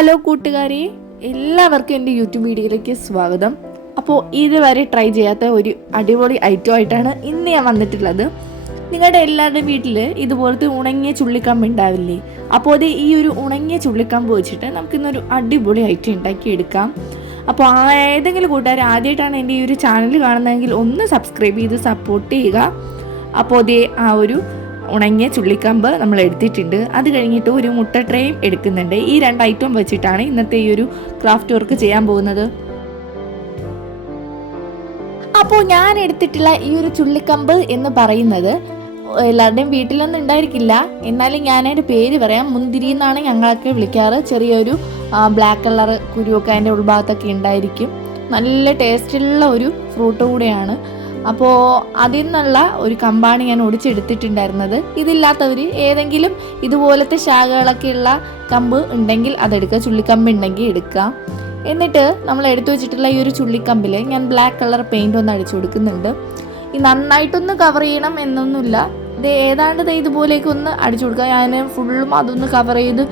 Hello കൂട്ടുകാരെ, എല്ലാവർക്കും എൻ്റെ യൂട്യൂബ് വീഡിയോയിലേക്ക് സ്വാഗതം. അപ്പോൾ ഇതുവരെ ട്രൈ ചെയ്യാത്ത ഒരു അടിപൊളി ഐറ്റം ആയിട്ടാണ് ഇന്ന് ഞാൻ വന്നിട്ടുള്ളത്. നിങ്ങളുടെ എല്ലാവരുടെയും വീട്ടിൽ ഇതുപോലത്തെ ഉണങ്ങിയ ചുള്ളിക്കമ്പ് ഉണ്ടാവില്ലേ? അപ്പോൾ അത് ഈ ഒരു ഉണങ്ങിയ ചുള്ളിക്കമ്പ് വെച്ചിട്ട് നമുക്കിന്നൊരു അടിപൊളി ഐറ്റം ഉണ്ടാക്കിയെടുക്കാം. അപ്പോൾ ഏതെങ്കിലും കൂട്ടുകാർ ആദ്യമായിട്ടാണ് എൻ്റെ ഈ ഒരു ചാനൽ കാണുന്നതെങ്കിൽ ഒന്ന് സബ്സ്ക്രൈബ് ചെയ്ത് സപ്പോർട്ട് ചെയ്യുക. അപ്പോൾ അതേ ആ ഒരു ഉണങ്ങിയ ചുള്ളിക്കമ്പ് നമ്മൾ എടുത്തിട്ടുണ്ട്. അത് കഴിഞ്ഞിട്ട് ഒരു മുട്ട ട്രേയും എടുക്കുന്നുണ്ട്. ഈ രണ്ട് ഐറ്റം വെച്ചിട്ടാണ് ഇന്നത്തെ ഈ ഒരു ക്രാഫ്റ്റ് വർക്ക് ചെയ്യാൻ പോകുന്നത്. അപ്പോൾ ഞാൻ എടുത്തിട്ടുള്ള ഈ ഒരു ചുള്ളിക്കമ്പ് എന്ന് പറയുന്നത് എല്ലാവരുടെയും വീട്ടിലൊന്നും ഉണ്ടായിരിക്കില്ല, എന്നാലും ഞാനതിൻ്റെ പേര് പറയാം. മുന്തിരി എന്നാണ് ഞങ്ങളൊക്കെ വിളിക്കാറ്. ചെറിയൊരു ബ്ലാക്ക് കളർ കുരുവൊക്കെ അതിൻ്റെ ഉൾഭാഗത്തൊക്കെ ഉണ്ടായിരിക്കും. നല്ല ടേസ്റ്റുള്ള ഒരു ഫ്രൂട്ട് കൂടെയാണ്. അപ്പോൾ അതിൽ നിന്നുള്ള ഒരു കമ്പാണ് ഞാൻ ഒടിച്ചെടുത്തിട്ടുണ്ടായിരുന്നത്. ഇതില്ലാത്തവർ ഏതെങ്കിലും ഇതുപോലത്തെ ശാഖകളൊക്കെ ഉള്ള കമ്പ് ഉണ്ടെങ്കിൽ അതെടുക്കുക, ചുള്ളിക്കമ്പ് ഉണ്ടെങ്കിൽ എടുക്കുക. എന്നിട്ട് നമ്മൾ എടുത്തു വെച്ചിട്ടുള്ള ഈ ഒരു ചുള്ളിക്കമ്പിൽ ഞാൻ ബ്ലാക്ക് കളർ പെയിൻ്റ് ഒന്ന് അടിച്ചു കൊടുക്കുന്നുണ്ട്. ഈ നന്നായിട്ടൊന്ന് കവർ ചെയ്യണം എന്നൊന്നുമില്ല, ഇത് ഏതാണ്ട് ഇതുപോലെയൊക്കെ ഒന്ന് അടിച്ചു കൊടുക്കുക. ഞാൻ ഫുള്ളും അതൊന്ന് കവർ ചെയ്ത്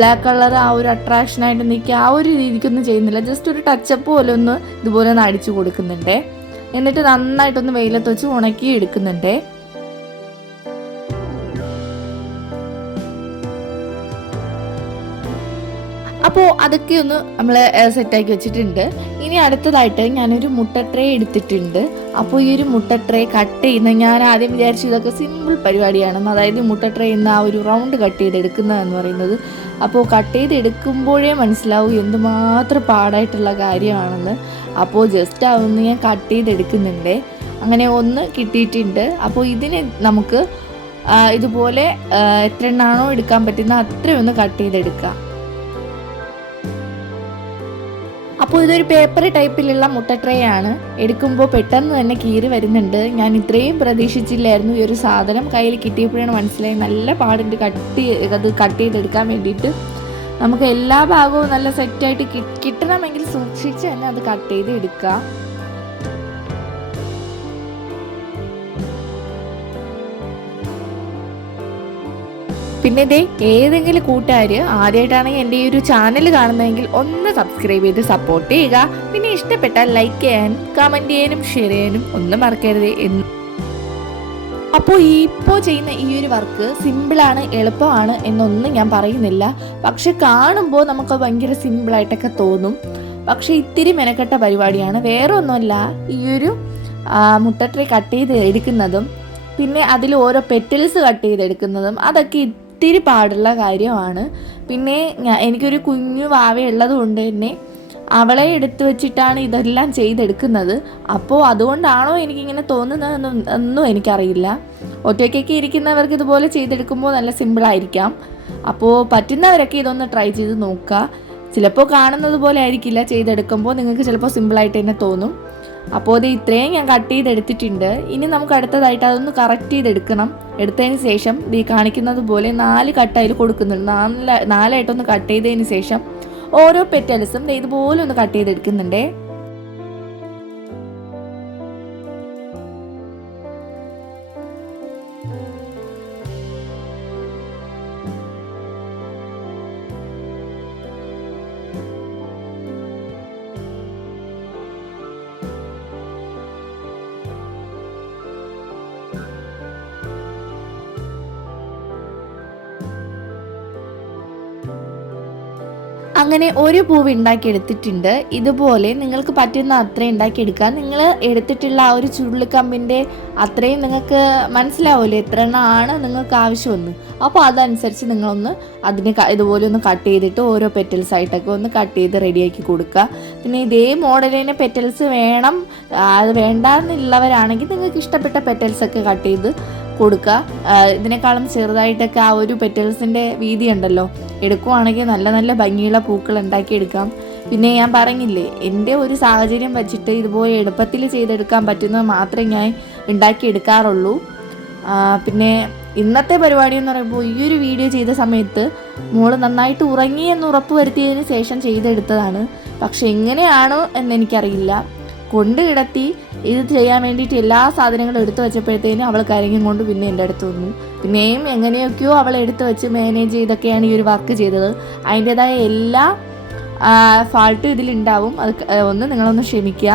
ബ്ലാക്ക് കളർ ആ ഒരു അട്രാക്ഷനായിട്ട് നിൽക്കുക ആ ഒരു രീതിക്കൊന്നും ചെയ്യുന്നില്ല. ജസ്റ്റ് ഒരു ടച്ചപ്പ് പോലെ ഒന്ന് ഇതുപോലെ ഒന്ന് അടിച്ചു കൊടുക്കുന്നുണ്ട്. എന്നിട്ട് നന്നായിട്ടൊന്ന് വെയിലത്ത് വെച്ച് ഉണക്കി എടുക്കുന്നുണ്ട്. അപ്പോൾ അതൊക്കെ ഒന്ന് നമ്മൾ സെറ്റാക്കി വെച്ചിട്ടുണ്ട്. ഇനി അടുത്തതായിട്ട് ഞാനൊരു മുട്ട ട്രേ എടുത്തിട്ടുണ്ട്. അപ്പോൾ ഈ ഒരു മുട്ട ട്രേ കട്ട് ചെയ്യുന്ന ഞാൻ ആദ്യം വിചാരിച്ചു ഇതൊക്കെ സിമ്പിൾ പരിപാടിയാണെന്ന്, അതായത് മുട്ട ട്രേ ഇന്ന് ആ ഒരു റൗണ്ട് കട്ട് ചെയ്തെടുക്കുന്നതെന്ന് പറയുന്നത്. അപ്പോൾ കട്ട് ചെയ്തെടുക്കുമ്പോഴേ മനസ്സിലാവും എന്തുമാത്രം പാടായിട്ടുള്ള കാര്യമാണെന്ന്. അപ്പോൾ ജസ്റ്റ് അതൊന്ന് ഞാൻ കട്ട് ചെയ്തെടുക്കുന്നുണ്ട്. അങ്ങനെ ഒന്ന് കിട്ടിയിട്ടുണ്ട്. അപ്പോൾ ഇതിന് നമുക്ക് ഇതുപോലെ എത്ര എണ്ണാണോ എടുക്കാൻ പറ്റുന്ന അത്രയൊന്ന് കട്ട് ചെയ്തെടുക്കാം. അപ്പോൾ ഇതൊരു പേപ്പർ ടൈപ്പിലുള്ള മുട്ട ട്രേ ആണ്. എടുക്കുമ്പോൾ പെട്ടെന്ന് തന്നെ കീറി വരുന്നുണ്ട്. ഞാൻ ഇത്രയും പ്രതീക്ഷിച്ചില്ലായിരുന്നു. ഈ ഒരു സാധനം കയ്യിൽ കിട്ടിയപ്പോഴാണ് മനസ്സിലായി നല്ല പാടുണ്ട് അത് കട്ട് ചെയ്തെടുക്കാൻ വേണ്ടിയിട്ട്. നമുക്ക് എല്ലാ ഭാഗവും നല്ല സെറ്റായിട്ട് കിട്ടണമെങ്കിൽ സൂക്ഷിച്ച് തന്നെ അത് കട്ട് ചെയ്ത് എടുക്കുക. പിന്നെ ഇതേ ഏതെങ്കിലും കൂട്ടുകാർ ആദ്യമായിട്ടാണെങ്കിൽ എൻ്റെ ഈ ഒരു ചാനൽ കാണുന്നതെങ്കിൽ ഒന്ന് സബ്സ്ക്രൈബ് ചെയ്ത് സപ്പോർട്ട് ചെയ്യുക. പിന്നെ ഇഷ്ടപ്പെട്ടാൽ ലൈക്ക് ചെയ്യാനും കമൻറ്റ് ചെയ്യാനും ഷെയർ ചെയ്യാനും ഒന്നും മറക്കരുത്. അപ്പോൾ ഇപ്പോൾ ചെയ്യുന്ന ഈ ഒരു വർക്ക് സിമ്പിളാണ്, എളുപ്പമാണ് എന്നൊന്നും ഞാൻ പറയുന്നില്ല. പക്ഷെ കാണുമ്പോൾ നമുക്ക് ഭയങ്കര സിമ്പിളായിട്ടൊക്കെ തോന്നും. പക്ഷെ ഇത്തിരി മെനക്കെട്ട പരിപാടിയാണ്. വേറെ ഒന്നുമല്ല, ഈ ഒരു മുട്ട ട്രേ കട്ട് ചെയ്ത് എടുക്കുന്നതും പിന്നെ അതിൽ ഓരോ പെറ്റൽസ് കട്ട് ചെയ്തെടുക്കുന്നതും അതൊക്കെ ഇത്തിരി പാടുള്ള കാര്യമാണ്. പിന്നെ എനിക്കൊരു കുഞ്ഞു വാവയുള്ളത് കൊണ്ട് തന്നെ അവളെ എടുത്തു വെച്ചിട്ടാണ് ഇതെല്ലാം ചെയ്തെടുക്കുന്നത്. അപ്പോൾ അതുകൊണ്ടാണോ എനിക്കിങ്ങനെ തോന്നുന്നതെന്നൊന്നും എനിക്കറിയില്ല. ഒറ്റയ്ക്കൊക്കെ ഇരിക്കുന്നവർക്ക് ഇതുപോലെ ചെയ്തെടുക്കുമ്പോൾ നല്ല സിമ്പിളായിരിക്കാം. അപ്പോൾ പറ്റുന്നവരൊക്കെ ഇതൊന്ന് ട്രൈ ചെയ്ത് നോക്കുക. ചിലപ്പോൾ കാണുന്നത് പോലെ ആയിരിക്കില്ല, ചെയ്തെടുക്കുമ്പോൾ നിങ്ങൾക്ക് ചിലപ്പോൾ സിമ്പിളായിട്ട് തന്നെ തോന്നും. അപ്പോൾ ഇത് ഇത്രയും ഞാൻ കട്ട് ചെയ്തെടുത്തിട്ടുണ്ട്. ഇനി നമുക്ക് അടുത്തതായിട്ട് അതൊന്ന് കറക്റ്റ് ചെയ്തെടുക്കണം. എടുത്തതിന് ശേഷം ഈ കാണിക്കുന്നത് പോലെ 4 കട്ട് അതിൽ കൊടുക്കുന്നുണ്ട്. നാലായിട്ടൊന്ന് കട്ട് ചെയ്തതിന് ശേഷം ഓരോ പെറ്റൽസും ഇതുപോലെ ഒന്ന് കട്ട് ചെയ്തെടുക്കുന്നുണ്ട്. അങ്ങനെ ഒരു പൂവ് ഉണ്ടാക്കിയെടുത്തിട്ടുണ്ട്. ഇതുപോലെ നിങ്ങൾക്ക് പറ്റുന്ന അത്രയും ഉണ്ടാക്കിയെടുക്കുക. നിങ്ങൾ എടുത്തിട്ടുള്ള ആ ഒരു ചുള്ളിക്കമ്പിൻ്റെ അത്രയും നിങ്ങൾക്ക് മനസ്സിലാവുമല്ലോ എത്ര എണ്ണമാണ് നിങ്ങൾക്ക് ആവശ്യമെന്ന്. അപ്പോൾ അതനുസരിച്ച് നിങ്ങളൊന്ന് അതിന് ഇതുപോലെ ഒന്ന് കട്ട് ചെയ്തിട്ട് ഓരോ പെറ്റൽസ് ആയിട്ടൊക്കെ ഒന്ന് കട്ട് ചെയ്ത് റെഡിയാക്കി കൊടുക്കുക. പിന്നെ ഇതേ മോഡലിന് പെറ്റൽസ് വേണം, അത് വേണ്ടാന്നുള്ളവരാണെങ്കിൽ നിങ്ങൾക്ക് ഇഷ്ടപ്പെട്ട പെറ്റൽസൊക്കെ കട്ട് ചെയ്ത് കൊടുക്കുക. ഇതിനേക്കാളും ചെറുതായിട്ടൊക്കെ ആ ഒരു പെറ്റൽസിൻ്റെ വീതി ഉണ്ടല്ലോ, എടുക്കുവാണെങ്കിൽ നല്ല നല്ല ഭംഗിയുള്ള പൂക്കൾ ഉണ്ടാക്കിയെടുക്കാം. പിന്നെ ഞാൻ പറഞ്ഞില്ലേ, എൻ്റെ ഒരു സാഹചര്യം വെച്ചിട്ട് ഇതുപോലെ എളുപ്പത്തിൽ ചെയ്തെടുക്കാൻ പറ്റുന്നത് മാത്രമേ ഞാൻ ഉണ്ടാക്കിയെടുക്കാറുള്ളൂ. പിന്നെ ഇന്നത്തെ പരിപാടി എന്ന് പറയുമ്പോൾ ഈ ഒരു വീഡിയോ ചെയ്ത സമയത്ത് മോള് നന്നായിട്ട് ഉറങ്ങി എന്ന് ഉറപ്പ് വരുത്തിയതിന് ശേഷം ചെയ്തെടുത്തതാണ്. പക്ഷെ എങ്ങനെയാണോ എന്നെനിക്കറിയില്ല, കൊണ്ട് കിടത്തി ഇത് ചെയ്യാൻ വേണ്ടിയിട്ട് എല്ലാ സാധനങ്ങളും എടുത്തു വെച്ചപ്പോഴത്തേനും അവൾ കരഞ്ഞും കൊണ്ട് പിന്നെ എൻ്റെ അടുത്ത് വന്നു. പിന്നെയും എങ്ങനെയൊക്കെയോ അവൾ എടുത്ത് വെച്ച് മാനേജ് ചെയ്തൊക്കെയാണ് ഈ ഒരു വർക്ക് ചെയ്തത്. അതിൻ്റെതായ എല്ലാ ഫാൾട്ടും ഇതിലുണ്ടാവും. അത് നിങ്ങളൊന്ന് ക്ഷമിക്കുക.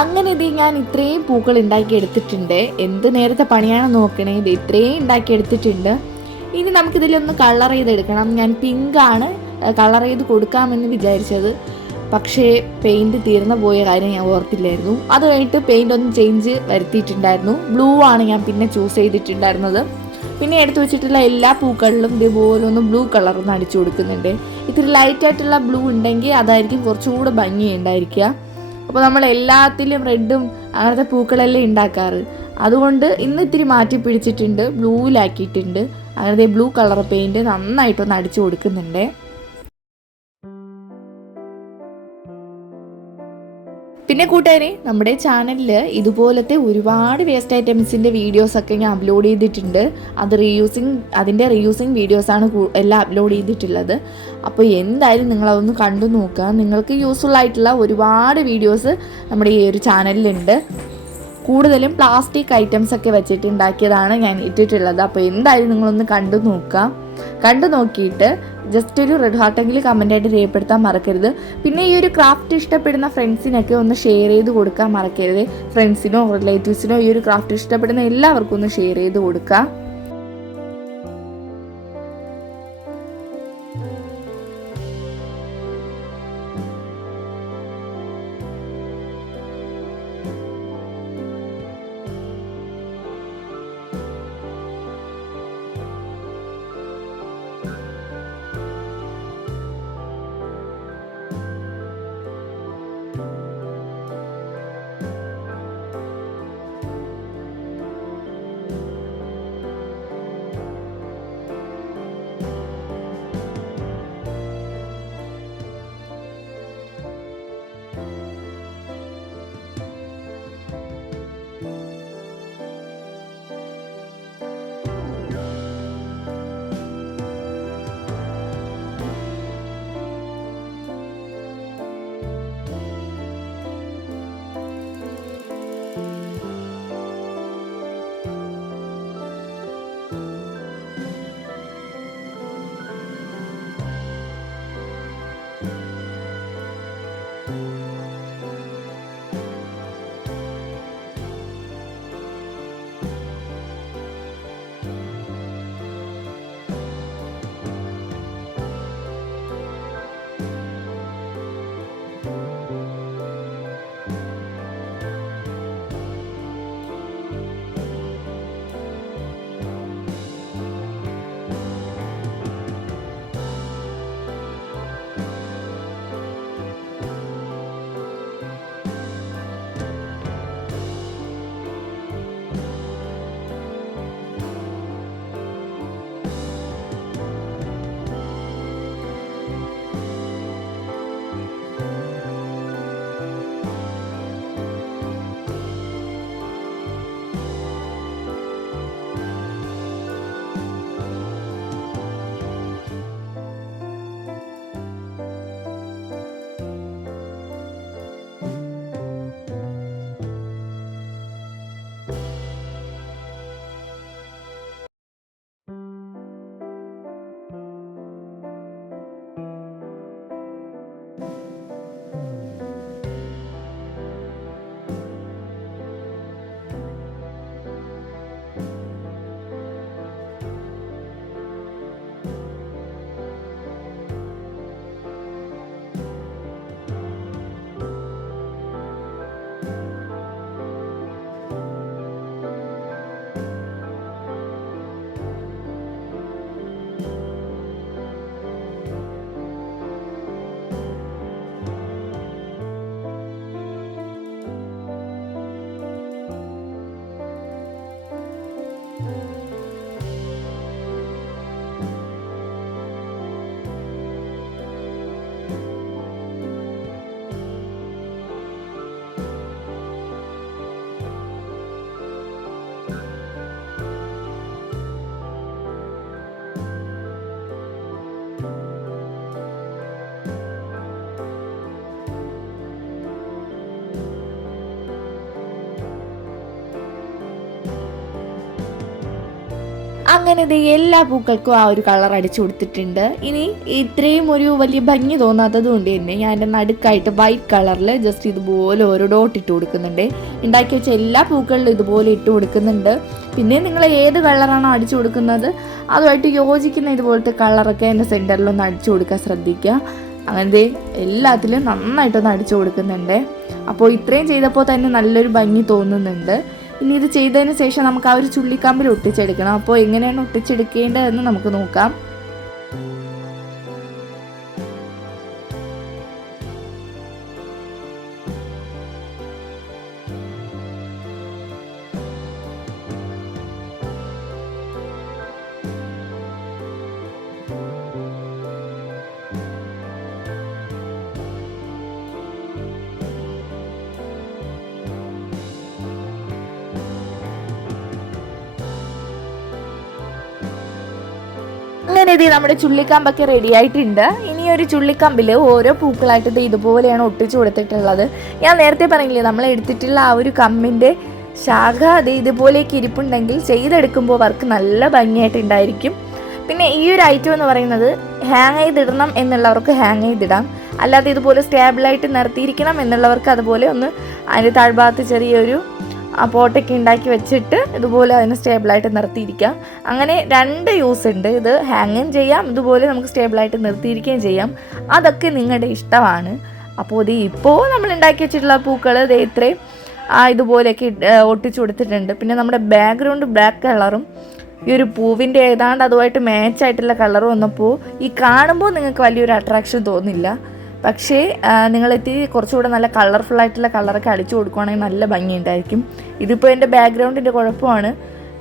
അങ്ങനെ ഇത് ഞാൻ ഇത്രയും പൂക്കൾ ഉണ്ടാക്കി എടുത്തിട്ടുണ്ട്. എന്ത് നേരത്തെ പണിയാണ് നോക്കണേ. ഇത് ഇത്രയും ഉണ്ടാക്കി എടുത്തിട്ടുണ്ട്. ഇനി നമുക്കിതിലൊന്ന് കളർ ചെയ്തെടുക്കണം. ഞാൻ പിങ്കാണ് കളർ ചെയ്ത് കൊടുക്കാമെന്ന് വിചാരിച്ചത്. പക്ഷേ പെയിൻറ്റ് തീർന്നു പോയ കാര്യം ഞാൻ ഓർത്തില്ലായിരുന്നു. അത് കഴിഞ്ഞിട്ട് പെയിൻ്റ് ഒന്ന് ചേഞ്ച് വരുത്തിയിട്ടുണ്ടായിരുന്നു. ബ്ലൂ ആണ് ഞാൻ പിന്നെ ചൂസ് ചെയ്തിട്ടുണ്ടായിരുന്നത്. പിന്നെ എടുത്തു വെച്ചിട്ടുള്ള എല്ലാ പൂക്കളിലും ഇതേപോലെ ഒന്ന് ബ്ലൂ കളർ ഒന്ന് അടിച്ചു കൊടുക്കുന്നുണ്ട്. ഇത്തിരി ലൈറ്റായിട്ടുള്ള ബ്ലൂ ഉണ്ടെങ്കിൽ അതായിരിക്കും കുറച്ചുകൂടെ ഭംഗിയുണ്ടായിരിക്കുക. അപ്പോൾ നമ്മൾ എല്ലാത്തിലും റെഡും അങ്ങനത്തെ പൂക്കളെല്ലാം ഉണ്ടാക്കാറ്. അതുകൊണ്ട് ഇന്ന് ഇത്തിരി മാറ്റി പിടിച്ചിട്ടുണ്ട്, ബ്ലൂവിലാക്കിയിട്ടുണ്ട്. അങ്ങനത്തെ ബ്ലൂ കളർ പെയിൻറ്റ് നന്നായിട്ടൊന്ന് അടിച്ചു കൊടുക്കുന്നുണ്ട്. പിന്നെ കൂട്ടുകാരെ, നമ്മുടെ ചാനലിൽ ഇതുപോലത്തെ ഒരുപാട് വേസ്റ്റ് ഐറ്റംസിൻ്റെ വീഡിയോസൊക്കെ ഞാൻ അപ്ലോഡ് ചെയ്തിട്ടുണ്ട്. അതിൻ്റെ റീയൂസിങ് വീഡിയോസാണ് എല്ലാം അപ്ലോഡ് ചെയ്തിട്ടുള്ളത്. അപ്പോൾ എന്തായാലും നിങ്ങളതൊന്ന് കണ്ടു നോക്കുക. നിങ്ങൾക്ക് യൂസ്ഫുൾ ആയിട്ടുള്ള ഒരുപാട് വീഡിയോസ് നമ്മുടെ ഈ ഒരു ചാനലിലുണ്ട്. കൂടുതലും പ്ലാസ്റ്റിക് ഐറ്റംസൊക്കെ വെച്ചിട്ട് ഉണ്ടാക്കിയതാണ് ഞാൻ ഇട്ടിട്ടുള്ളത്. അപ്പോൾ എന്തായാലും നിങ്ങളൊന്ന് കണ്ടു നോക്കുക. കണ്ടു നോക്കിയിട്ട് ജസ്റ്റ് ഒരു റെഡ് ഹാർട്ടെങ്കിലും കമൻ്റായിട്ട് രേഖപ്പെടുത്താൻ മറക്കരുത്. പിന്നെ ഈ ഒരു ക്രാഫ്റ്റ് ഇഷ്ടപ്പെടുന്ന ഫ്രണ്ട്സിനൊക്കെ ഒന്ന് ഷെയർ ചെയ്ത് കൊടുക്കാൻ മറക്കരുത്. ഫ്രണ്ട്സിനോ റിലേറ്റീവ്സിനോ ഈ ഒരു ക്രാഫ്റ്റ് ഇഷ്ടപ്പെടുന്ന എല്ലാവർക്കും ഒന്ന് ഷെയർ ചെയ്ത് കൊടുക്കുക. അങ്ങനെ ദേ എല്ലാ പൂക്കൾക്കും ആ ഒരു കളർ അടിച്ചു കൊടുത്തിട്ടുണ്ട്. ഇനി ഇത്രയും ഒരു വലിയ ഭംഗി തോന്നാത്തത് കൊണ്ട് തന്നെ ഞാൻ എൻ്റെ നടുക്കായിട്ട് വൈറ്റ് കളറിൽ ജസ്റ്റ് ഇതുപോലെ ഓരോ ഡോട്ട് ഇട്ട് കൊടുക്കുന്നുണ്ട്. ഉണ്ടാക്കി വെച്ച എല്ലാ പൂക്കളിലും ഇതുപോലെ ഇട്ട് കൊടുക്കുന്നുണ്ട്. പിന്നെ നിങ്ങൾ ഏത് കളറാണോ അടിച്ചു കൊടുക്കുന്നത് അതുമായിട്ട് യോജിക്കുന്ന ഇതുപോലത്തെ കളറൊക്കെ എൻ്റെ സെൻറ്ററിലൊന്ന് അടിച്ചു കൊടുക്കാൻ ശ്രദ്ധിക്കുക. അങ്ങനത്തെ എല്ലാത്തിലും നന്നായിട്ടൊന്ന് അടിച്ചു കൊടുക്കുന്നുണ്ട്. അപ്പോൾ ഇത്രയും ചെയ്തപ്പോൾ തന്നെ നല്ലൊരു ഭംഗി തോന്നുന്നുണ്ട്. ഇനി ഇത് ചെയ്തതിന് ശേഷം നമുക്ക് ആ ഒരു ചുള്ളിക്കമ്പിൽ ഒട്ടിച്ചെടുക്കണം. അപ്പോൾ എങ്ങനെയാണ് ഒട്ടിച്ചെടുക്കേണ്ടതെന്ന് നമുക്ക് നോക്കാം. അങ്ങനെ ഇത് നമ്മുടെ ചുള്ളിക്കമ്പൊക്കെ റെഡി ആയിട്ടുണ്ട്. ഇനി ഒരു ചുള്ളിക്കമ്പിൽ ഓരോ പൂക്കളായിട്ട് ഇത് ഇതുപോലെയാണ് ഒട്ടിച്ചു കൊടുത്തിട്ടുള്ളത്. ഞാൻ നേരത്തെ പറഞ്ഞില്ലേ, നമ്മൾ എടുത്തിട്ടുള്ള ആ ഒരു കമ്പിൻ്റെ ശാഖ അത് ഇതുപോലെയൊക്കെ ഇരിപ്പുണ്ടെങ്കിൽ ചെയ്തെടുക്കുമ്പോൾ വർക്ക് നല്ല ഭംഗിയായിട്ടുണ്ടായിരിക്കും. പിന്നെ ഈ ഒരു ഐറ്റം എന്ന് പറയുന്നത് ഹാങ് ചെയ്തിടണം എന്നുള്ളവർക്ക് ഹാങ് ചെയ്തിടാം, അല്ലാതെ ഇതുപോലെ സ്റ്റേബിളായിട്ട് നിർത്തിയിരിക്കണം എന്നുള്ളവർക്ക് അതുപോലെ ഒന്ന് അതിൻ്റെ താഴ്ഭാഗത്ത് ചെറിയൊരു പോട്ടൊക്കെ ഉണ്ടാക്കി വെച്ചിട്ട് ഇതുപോലെ അതിന് സ്റ്റേബിളായിട്ട് നിർത്തിയിരിക്കാം. അങ്ങനെ രണ്ട് യൂസ് ഉണ്ട്. ഇത് ഹാങ്ങും ചെയ്യാം, ഇതുപോലെ നമുക്ക് സ്റ്റേബിളായിട്ട് നിർത്തിയിരിക്കുകയും ചെയ്യാം. അതൊക്കെ നിങ്ങളുടെ ഇഷ്ടമാണ്. അപ്പോൾ ഇത് ഇപ്പോൾ നമ്മൾ ഉണ്ടാക്കി വെച്ചിട്ടുള്ള പൂക്കൾ ഇത് ഇത്രയും ഇതുപോലെയൊക്കെ ഒട്ടിച്ചു കൊടുത്തിട്ടുണ്ട്. പിന്നെ നമ്മുടെ ബാക്ക്ഗ്രൗണ്ട് ബ്ലാക്ക് കളറും ഈ ഒരു പൂവിൻ്റെ ഏതാണ്ട് അതുമായിട്ട് മാച്ചായിട്ടുള്ള കളറും വന്നപ്പോൾ ഈ കാണുമ്പോൾ നിങ്ങൾക്ക് വലിയൊരു അട്രാക്ഷൻ തോന്നില്ല. പക്ഷേ നിങ്ങളെത്തി കുറച്ചുകൂടെ നല്ല കളർഫുള്ളായിട്ടുള്ള കളറൊക്കെ അടിച്ചു കൊടുക്കുകയാണെങ്കിൽ നല്ല ഭംഗിയുണ്ടായിരിക്കും. ഇതിപ്പോൾ എൻ്റെ ബാക്ക്ഗ്രൗണ്ടിൻ്റെ കുഴപ്പമാണ്.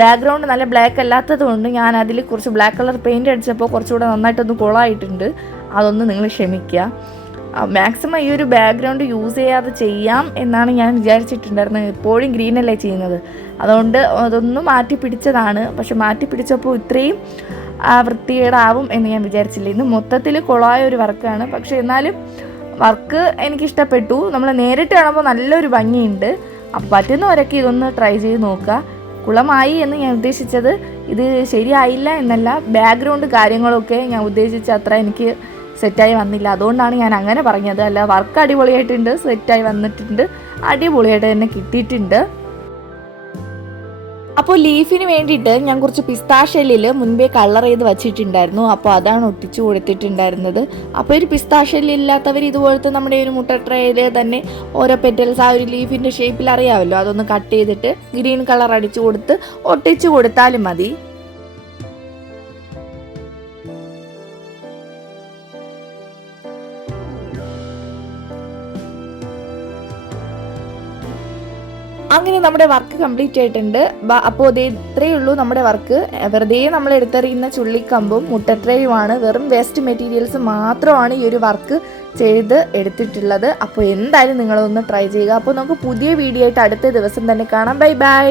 ബാക്ക്ഗ്രൗണ്ട് നല്ല ബ്ലാക്ക് അല്ലാത്തത് കൊണ്ട് ഞാൻ അതിൽ കുറച്ച് ബ്ലാക്ക് കളർ പെയിൻറ്റ് അടിച്ചപ്പോൾ കുറച്ചുകൂടെ നന്നായിട്ടൊന്ന് കുളമായിട്ടുണ്ട്. അതൊന്ന് നിങ്ങൾ ക്ഷമിക്കുക. മാക്സിമം ഈ ഒരു ബാക്ക്ഗ്രൗണ്ട് യൂസ് ചെയ്യാതെ ചെയ്യാം എന്നാണ് ഞാൻ വിചാരിച്ചിട്ടുണ്ടായിരുന്നത്. എപ്പോഴും ഗ്രീനല്ലേ ചെയ്യുന്നത്, അതുകൊണ്ട് അതൊന്ന് മാറ്റി പിടിച്ചതാണ്. പക്ഷെ മാറ്റി പിടിച്ചപ്പോൾ ഇത്രയും വൃത്തികേടാവും എന്ന് ഞാൻ വിചാരിച്ചില്ല. ഇന്ന് മൊത്തത്തിൽ കുളമായ ഒരു വർക്കാണ്. പക്ഷെ എന്നാലും വർക്ക് എനിക്കിഷ്ടപ്പെട്ടു. നമ്മൾ നേരിട്ട് കാണുമ്പോൾ നല്ലൊരു ഭംഗിയുണ്ട്. അപ്പോൾ പറ്റുന്നവരൊക്കെ ഇതൊന്ന് ട്രൈ ചെയ്ത് നോക്കുക. കുളമായി എന്ന് ഞാൻ ഉദ്ദേശിച്ചത് ഇത് ശരിയായില്ല എന്നല്ല, ബാക്ക്ഗ്രൗണ്ട് കാര്യങ്ങളൊക്കെ ഞാൻ ഉദ്ദേശിച്ച അത്ര എനിക്ക് സെറ്റായി വന്നില്ല, അതുകൊണ്ടാണ് ഞാൻ അങ്ങനെ പറഞ്ഞത്. അല്ല, വർക്ക് അടിപൊളിയായിട്ടുണ്ട്, സെറ്റായി വന്നിട്ടുണ്ട്, അടിപൊളിയായിട്ട് തന്നെ കിട്ടിയിട്ടുണ്ട്. അപ്പോൾ ലീഫിന് വേണ്ടിയിട്ട് ഞാൻ കുറച്ച് പിസ്താഷെല്ലിൽ മുൻപേ കളർ ചെയ്ത് വച്ചിട്ടുണ്ടായിരുന്നു. അപ്പോൾ അതാണ് ഒട്ടിച്ചു കൊടുത്തിട്ടുണ്ടായിരുന്നത്. അപ്പോൾ ഒരു പിസ്താഷെല്ലില്ലാത്തവർ ഇതുപോലത്തെ നമ്മുടെ ഒരു മുട്ട ട്രേയിൽ തന്നെ ഓരോ പെറ്റൽസ് ആ ഒരു ലീഫിൻ്റെ ഷേപ്പിൽ അറിയാമല്ലോ, അതൊന്ന് കട്ട് ചെയ്തിട്ട് ഗ്രീൻ കളർ അടിച്ചു കൊടുത്ത് ഒട്ടിച്ചു കൊടുത്താലും മതി. അങ്ങനെ നമ്മുടെ വർക്ക് കംപ്ലീറ്റ് ആയിട്ടുണ്ട്. അപ്പോൾ അതേ ഇത്രയേ ഉള്ളൂ നമ്മുടെ വർക്ക്. വെറുതെ നമ്മൾ എടുത്തെറിയുന്ന ചുള്ളിക്കമ്പും മുട്ടട്രേയുമാണ്, വെറും വേസ്റ്റ് മെറ്റീരിയൽസ് മാത്രമാണ് ഈ ഒരു വർക്ക് ചെയ്ത് എടുത്തിട്ടുള്ളത്. അപ്പോൾ എന്തായാലും നിങ്ങളൊന്ന് ട്രൈ ചെയ്യുക. അപ്പോൾ നമുക്ക് പുതിയ വീഡിയോ ആയിട്ട് അടുത്ത ദിവസം തന്നെ കാണാം. Bye bye.